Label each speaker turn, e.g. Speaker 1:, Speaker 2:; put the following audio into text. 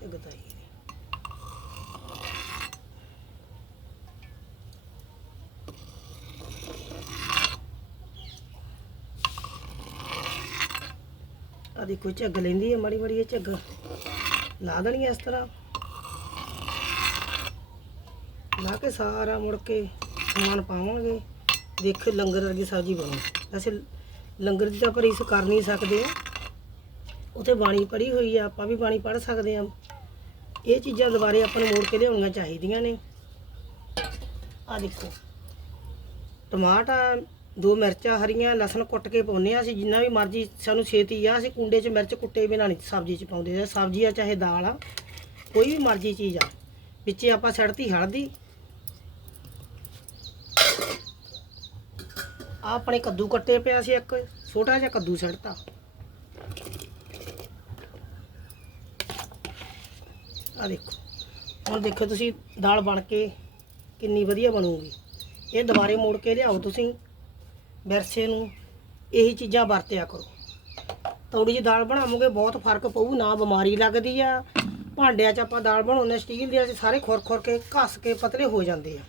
Speaker 1: ਪਤਾ ਹੀ ਆ ਦੇਖੋ, ਝੱਗ ਲੈਂਦੀ ਹੈ ਮਾੜੀ ਮਾੜੀ ਇਹ ਝੱਗ। ਲਾ ਦੇਣੀ ਇਸ ਤਰ੍ਹਾਂ। ਲਾ ਕੇ ਸਾਰਾ ਮੁੜ ਕੇ ਸਮਾਨ ਪਾਵਾਂਗੇ। ਦੇਖ, ਲੰਗਰ ਵਰਗੀ ਸਬਜ਼ੀ ਬਣੂ। ਵੈਸੇ ਲੰਗਰ ਦੀ ਤਾਂ ਪਰੀਸ ਕਰ ਨਹੀਂ ਸਕਦੇ। ਉਥੇ ਬਾਣੀ ਪੜੀ ਹੋਈ ਆ, ਆਪਾਂ ਵੀ ਬਾਣੀ ਪੜ ਸਕਦੇ ਆ ਇਹ ਚੀਜ਼ਾਂ ਦੁਬਾਰੇ ਆਪਾਂ ਨੂੰ ਮੋੜ ਕੇ ਲਿਆਉਣੀਆਂ ਚਾਹੀਦੀਆਂ ਨੇ। ਆ ਦੇਖੋ ਟਮਾਟਰ ਦੋ ਮਿਰਚਾਂ ਹਰੀਆਂ, ਲਸਣ ਕੁੱਟ ਕੇ ਪਾਉਂਦੇ ਆ ਅਸੀਂ, ਜਿੰਨਾ ਵੀ ਮਰਜ਼ੀ ਸਾਨੂੰ ਛੇਤੀ ਆ ਅਸੀਂ ਕੁੰਡੇ 'ਚ ਮਿਰਚ ਕੁੱਟੇ ਬਿਨਾਂ ਨਹੀਂ ਸਬਜ਼ੀ 'ਚ ਪਾਉਂਦੇ। ਸਬਜ਼ੀ ਆ, ਚਾਹੇ ਦਾਲ ਆ, ਕੋਈ ਵੀ ਮਰਜ਼ੀ ਚੀਜ਼ ਆ, ਵਿੱਚ ਆਪਾਂ ਛੱਡਤੀ ਹਲਦੀ ਆ ਆਪਣੇ ਕੱਦੂ ਕੱਟੇ ਪਿਆ ਸੀ ਇੱਕ, ਛੋਟਾ ਜਿਹਾ ਕੱਦੂ ਛੱਡਤਾ ਆ ਦੇਖੋ। ਹੁਣ ਦੇਖੋ ਤੁਸੀਂ ਦਾਲ ਬਣ ਕੇ ਕਿੰਨੀ ਵਧੀਆ ਬਣੂਗੀ। ਇਹ ਦੁਬਾਰੇ ਮੋੜ ਕੇ ਲਿਆਓ ਤੁਸੀਂ ਵਿਰਸੇ ਨੂੰ। ਇਹੀ ਚੀਜ਼ਾਂ ਵਰਤਿਆ ਕਰੋ। ਤੌੜੀ ਜਿਹੀ ਦਾਲ ਬਣਾਵੋਗੇ, ਬਹੁਤ ਫ਼ਰਕ ਪਊ, ਨਾ ਬਿਮਾਰੀ ਲੱਗਦੀ ਆ। ਭਾਂਡਿਆਂ 'ਚ ਆਪਾਂ ਦਾਲ ਬਣਾਉਂਦੇ ਸਟੀਲ ਦੇ 'ਚ ਸਾਰੇ ਖੁਰ ਖੁਰ ਕੇ ਘਸ ਕੇ ਪਤਲੇ ਹੋ ਜਾਂਦੇ ਆ।